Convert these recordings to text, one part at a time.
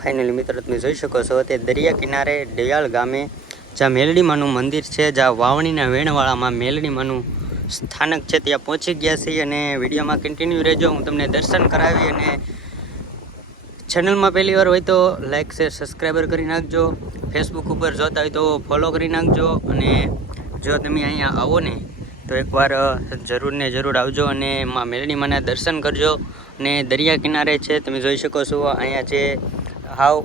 Finally મિત્રો તમે જોઈ શકો છો તે દરિયા કિનારે ડેયાળ ગામે જ્યાં મેલડીમાનું મંદિર છે, જ્યાં વાવણીના વેણવાળામાં મેલડીમાનું સ્થાનક છે, ત્યાં પહોંચી ગયા છીએ અને વિડીયોમાં કન્ટિન્યુ રહેજો. હું તમને દર્શન કરાવી અને ચેનલમાં પહેલી વાર હોય તો લાઇક શેર સબસ્ક્રાઈબર કરી નાખજો. ફેસબુક ઉપર જોતા હોય તો ફોલો કરી નાખજો. અને જો તમે અહીંયા આવો ને તો એકવાર જરૂર ને જરૂર આવજો અને માં મેલડીમાના દર્શન કરજો. અને દરિયા કિનારે છે, તમે જોઈ શકો છો અહીંયા જે હાવ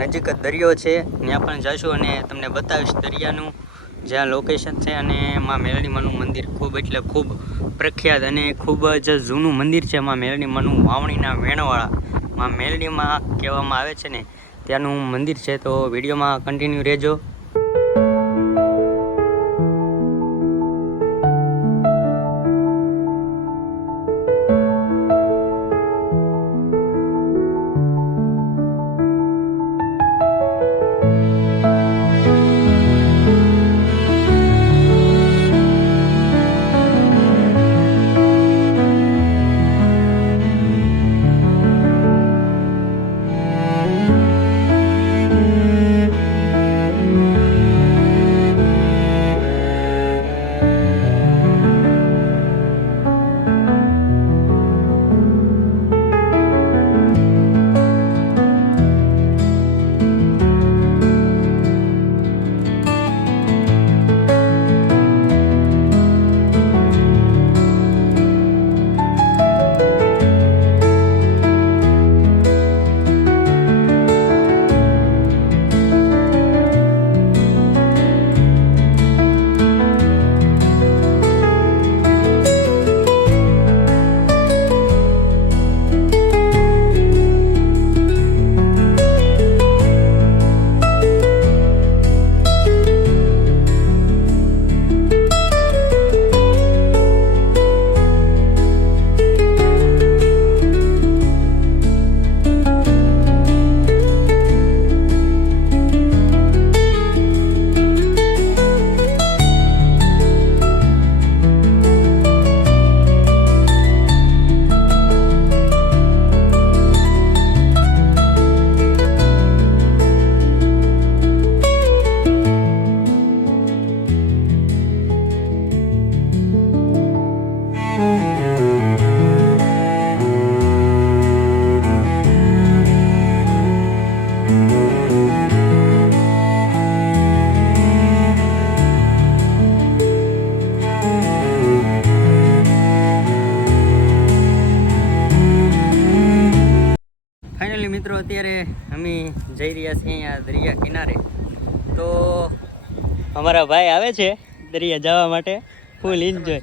નજીક જ દરિયો છે, ત્યાં પણ જઈશું અને તમને બતાવીશ દરિયાનું જ્યાં લોકેશન છે. અને માં મેલડીમાનું મંદિર ખૂબ એટલે ખૂબ પ્રખ્યાત અને ખૂબ જ જૂનું મંદિર છે. માં મેલડીમાનું વાવણીના વેણવાળા માં મેલડીમાં કહેવામાં આવે છે ને, ત્યાંનું મંદિર છે. તો વિડીયોમાં કન્ટિન્યુ રહેજો. મિત્રો અત્યારે અમે જઈ રહ્યા છીએ અહીંયા દરિયા કિનારે. તો અમારા ભાઈ આવે છે દરિયા જવા માટે, ફૂલ એન્જોય.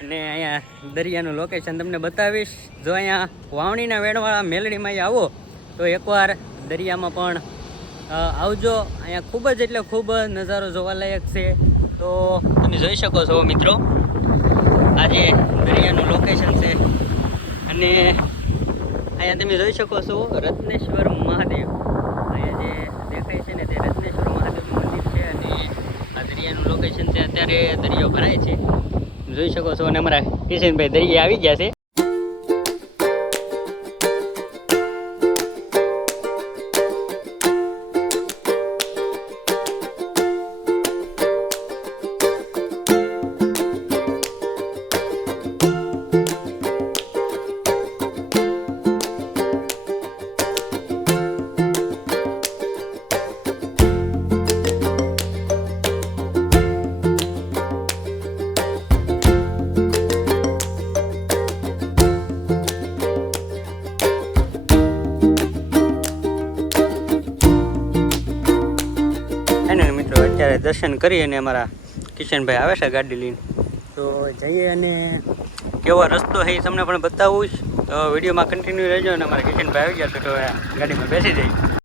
અને અહીંયા દરિયાનું લોકેશન તમને બતાવીશ. જો અહીંયા વાવણીના વેણવાળા મેલડીમાં આવો તો એકવાર દરિયામાં પણ આવજો. અહીંયા ખૂબ જ એટલે ખૂબ નજારો જોવાલાયક છે. તો તમે જોઈ શકો છો મિત્રો, આ જે દરિયાનું લોકેશન છે. અને અહીંયા તમે જોઈ શકો છો રત્નેશ્વર મહાદેવ. અહીંયા જે દેખાય છે ને તે રત્નેશ્વર મહાદેવનું મંદિર છે. અને આ દરિયાનું લોકેશન છે. અત્યારે દરિયો ભરાય છે, જોઈ શકો છો. અને અમારા કિશનભાઈ દરિયા આવી ગયા છે. અત્યારે દર્શન કરી અને અમારા કિશનભાઈ આવે છે ગાડી લઈને. તો જઈએ અને કેવો રસ્તો છે એ તમને પણ બતાવું. તો વિડીયોમાં કન્ટિન્યુ રહેજો. અને અમારા કિશનભાઈ આવી ગયા તો ગાડીમાં બેસી જઈએ.